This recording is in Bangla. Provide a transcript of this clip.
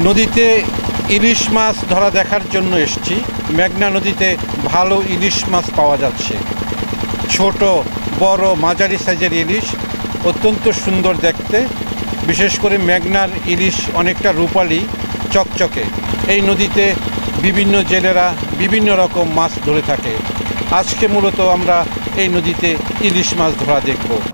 নদীতে ইলিশ মাছ ধরা দেখার জন্য এসেছি। মেঘনা নদীতে ভালো ইলিশ মাছ পাওয়া যাচ্ছে। ছোট বড় মাঝারি সাইজের ইলিশ, অত্যন্ত সুন্দর দেখতে। বিশেষ করে মেঘনার ইলিশ অনেকটা রূপালি, চকচকে। এই নদীতে বিভিন্ন জেলেরা বিভিন্ন রকম মাছ ধরে থাকে। আজকে মূলত আমরা এই নদীতে ইলিশ মাছ ধরা দেখব।